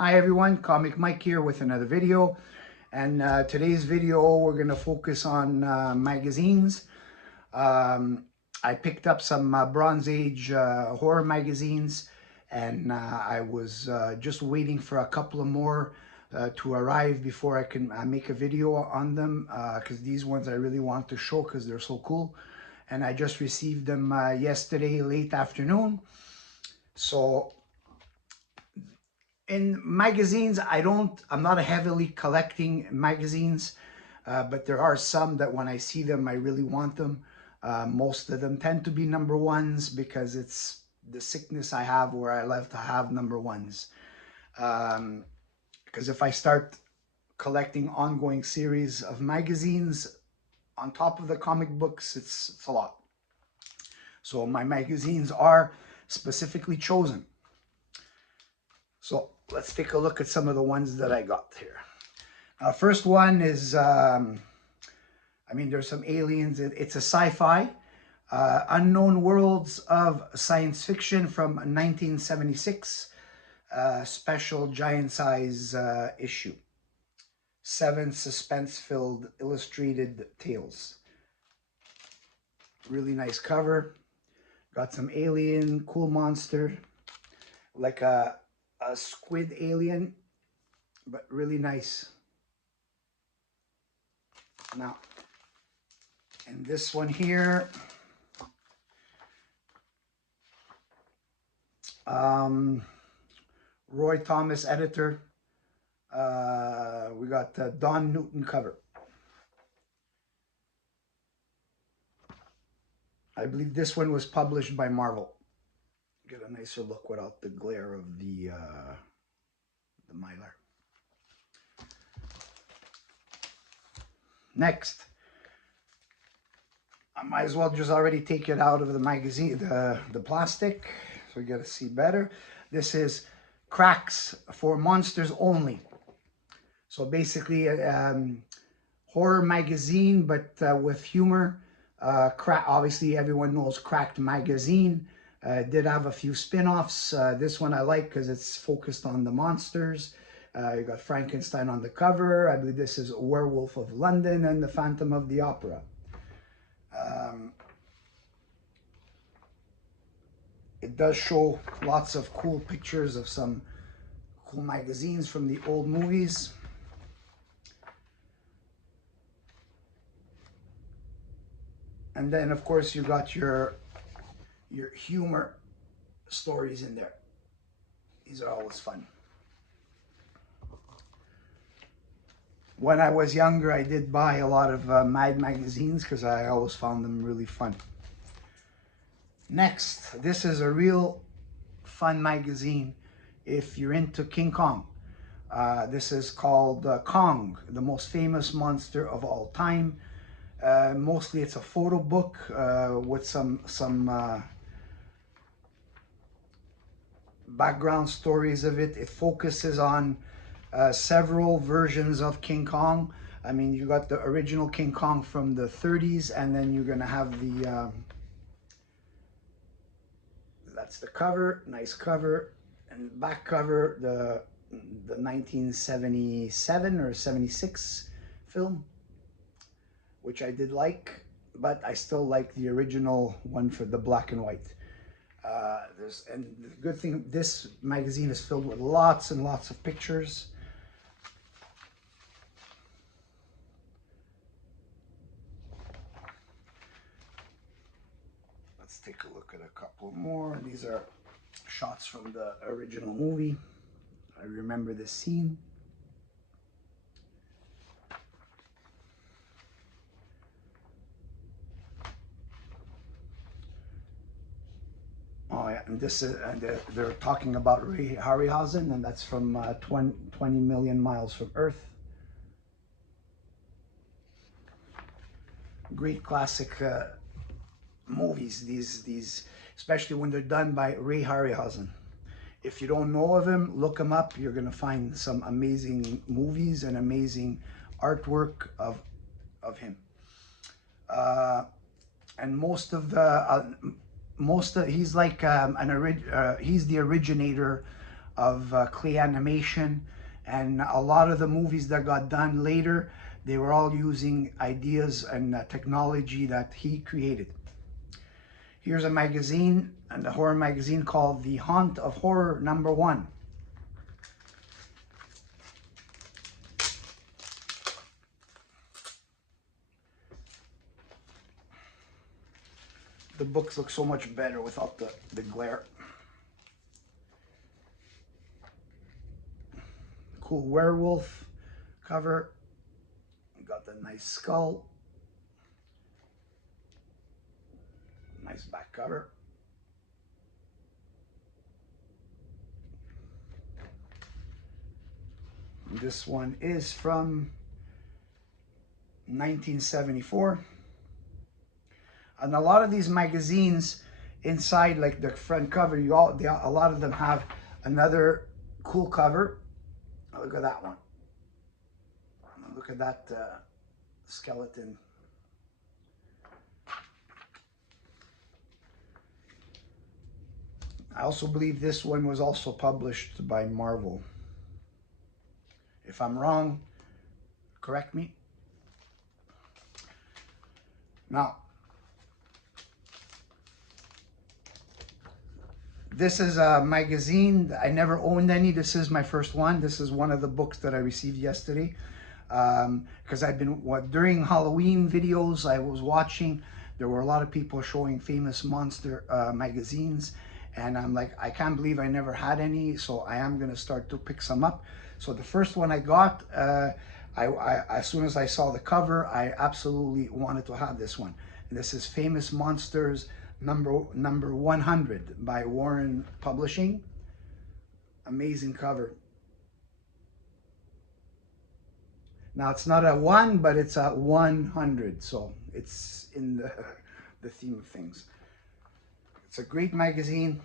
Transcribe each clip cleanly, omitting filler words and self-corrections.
Hi everyone, Comic Mike here with another video. And today's video we're going to focus on magazines. I picked up some Bronze Age horror magazines, and I was just waiting for a couple of more to arrive before I can make a video on them, because these ones I really want to show because they're so cool. And I just received them yesterday late afternoon. So in magazines, I'm not heavily collecting magazines, but there are some that when I see them, I really want them. Most of them tend to be number ones because it's the sickness I have where I love to have number ones. Because if I start collecting ongoing series of magazines on top of the comic books, it's a lot. So my magazines are specifically chosen. So let's take a look at some of the ones that I got here. First one is, there's some aliens. It's a sci-fi, Unknown Worlds of Science Fiction from 1976, special giant size issue. 7 suspense-filled illustrated tales. Really nice cover. Got some alien, cool monster, like a squid alien, but really nice. Now, and this one here, Roy Thomas editor. We got Don Newton cover. I believe this one was published by Marvel. Get a nicer look without the glare of the Mylar. Next, I might as well just already take it out of the magazine, the plastic, so you get to see better. This is Cracks for Monsters Only. So basically, horror magazine, but with humor. Obviously, everyone knows Cracked magazine. Did have a few spin-offs. This one I like because it's focused on the monsters. You got Frankenstein on the cover. I believe this is Werewolf of London and the Phantom of the Opera. It does show lots of cool pictures of some cool magazines from the old movies. And then, of course, you got your humor stories in there. These are always fun. When I was younger, I did buy a lot of Mad magazines because I always found them really fun. Next, this is a real fun magazine if you're into King Kong. This is called Kong, the most famous monster of all time. Mostly it's a photo book with some background stories of it. It focuses on several versions of King Kong. I mean, you got the original King Kong from the 30s, and then you're gonna have the that's the cover, nice cover, and back cover, the 1977 or 76 film, which I did like, but I still like the original one for the black and white. And the good thing, this magazine is filled with lots and lots of pictures. Let's take a look at a couple more. These are shots from the original movie. I remember this scene. Oh yeah, and this is, and they're talking about Ray Harryhausen, and that's from 20 Million Miles from Earth. Great classic movies, these, especially when they're done by Ray Harryhausen. If you don't know of him, look him up. You're gonna find some amazing movies and amazing artwork of him. And most of the he's like he's the originator of clay animation, and a lot of the movies that got done later, they were all using ideas and technology that he created. Here's a magazine, and a horror magazine called The Haunt of Horror #1. The books look so much better without the glare. Cool werewolf cover. Got the nice skull. Nice back cover. This one is from 1974. And a lot of these magazines inside, like the front cover, a lot of them have another cool cover. Look at that one. Look at that skeleton. I also believe this one was also published by Marvel. If I'm wrong, correct me. Now, this is a magazine. I never owned any. This is my first one. This is one of the books that I received yesterday. Because I've been, during Halloween videos I was watching, there were a lot of people showing famous monster magazines. And I'm like, I can't believe I never had any. So I am going to start to pick some up. So the first one I got, as soon as I saw the cover, I absolutely wanted to have this one. And this is Famous Monsters number 100 by Warren Publishing. Amazing cover. Now it's not a 1, but it's a 100. So it's in the theme of things. It's a great magazine.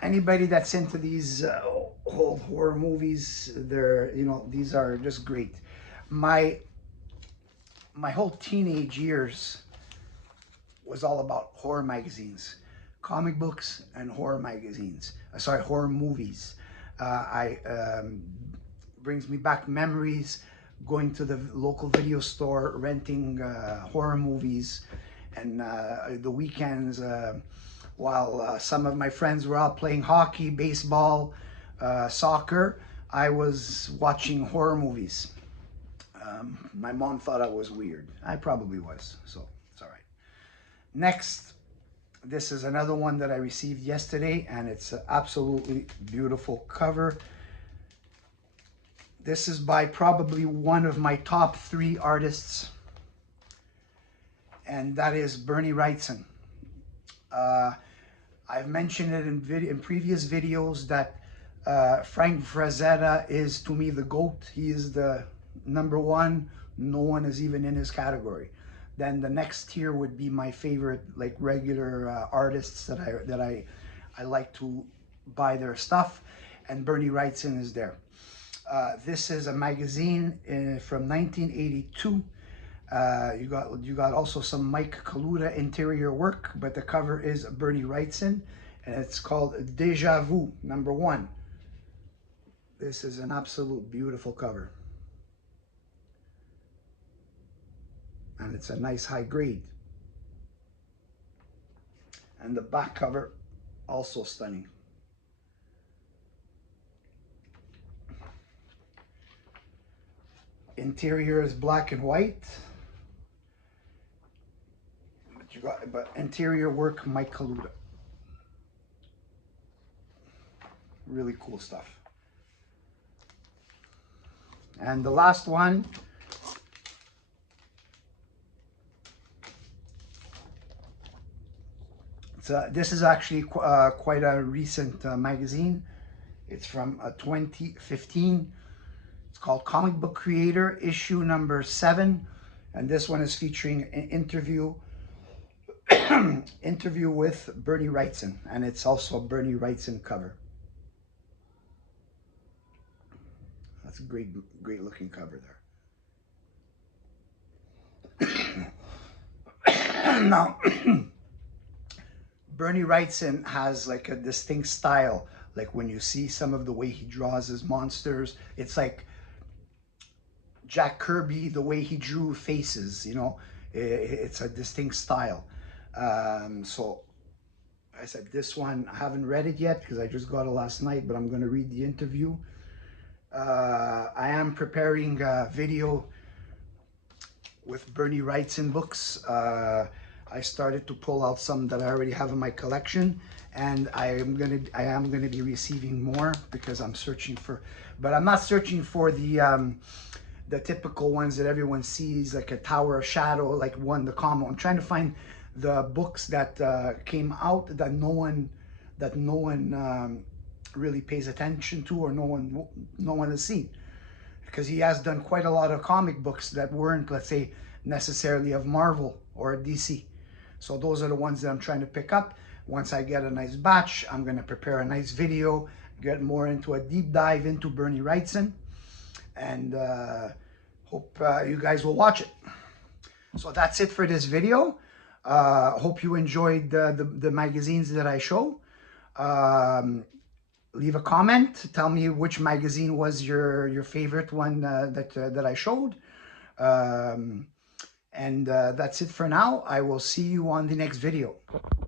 Anybody that's into these old horror movies, these are just great. My whole teenage years was all about horror magazines, comic books and horror magazines. Horror movies. Brings me back memories going to the local video store, renting horror movies, and the weekends while some of my friends were out playing hockey, baseball, soccer, I was watching horror movies. My mom thought I was weird. I probably was, so it's all right. Next, this is another one that I received yesterday, and it's an absolutely beautiful cover. This is by probably one of my top 3 artists, and that is Bernie Wrightson. I've mentioned it in previous videos that Frank Frazetta is, to me, the GOAT. He is the #1. No one is even in his category. Then the next tier would be my favorite, like, regular artists that I like to buy their stuff, and Bernie Wrightson is there. This is a magazine from 1982. You got also some Mike Kaluta interior work, but the cover is Bernie Wrightson, and it's called Deja Vu #1. This is an absolute beautiful cover, and it's a nice high grade. And the back cover, also stunning. Interior is black and white. But interior work, Mike Kaluta. Really cool stuff. And the last one, this is actually quite a recent magazine. It's from 2015. It's called Comic Book Creator, issue #7. And this one is featuring an interview with Bernie Wrightson, and it's also a Bernie Wrightson cover. That's a great looking cover there. Now, Bernie Wrightson has like a distinct style. Like when you see some of the way he draws his monsters, it's like Jack Kirby, the way he drew faces, you know, it's a distinct style. So I said, this one, I haven't read it yet because I just got it last night, but I'm going to read the interview. I am preparing a video with Bernie Wrightson books. I started to pull out some that I already have in my collection, and I am gonna be receiving more because I'm searching for, but I'm not searching for the typical ones that everyone sees, like a Tower of Shadow, like the common. I'm trying to find the books that came out that no one really pays attention to, or no one has seen, because he has done quite a lot of comic books that weren't, let's say, necessarily of Marvel or DC. So those are the ones that I'm trying to pick up. Once I get a nice batch, I'm going to prepare a nice video, get more into a deep dive into Bernie Wrightson, and hope you guys will watch it. So that's it for this video. Hope you enjoyed the magazines that I show. Leave a comment. Tell me which magazine was your favorite one that I showed. And that's it for now. I will see you on the next video.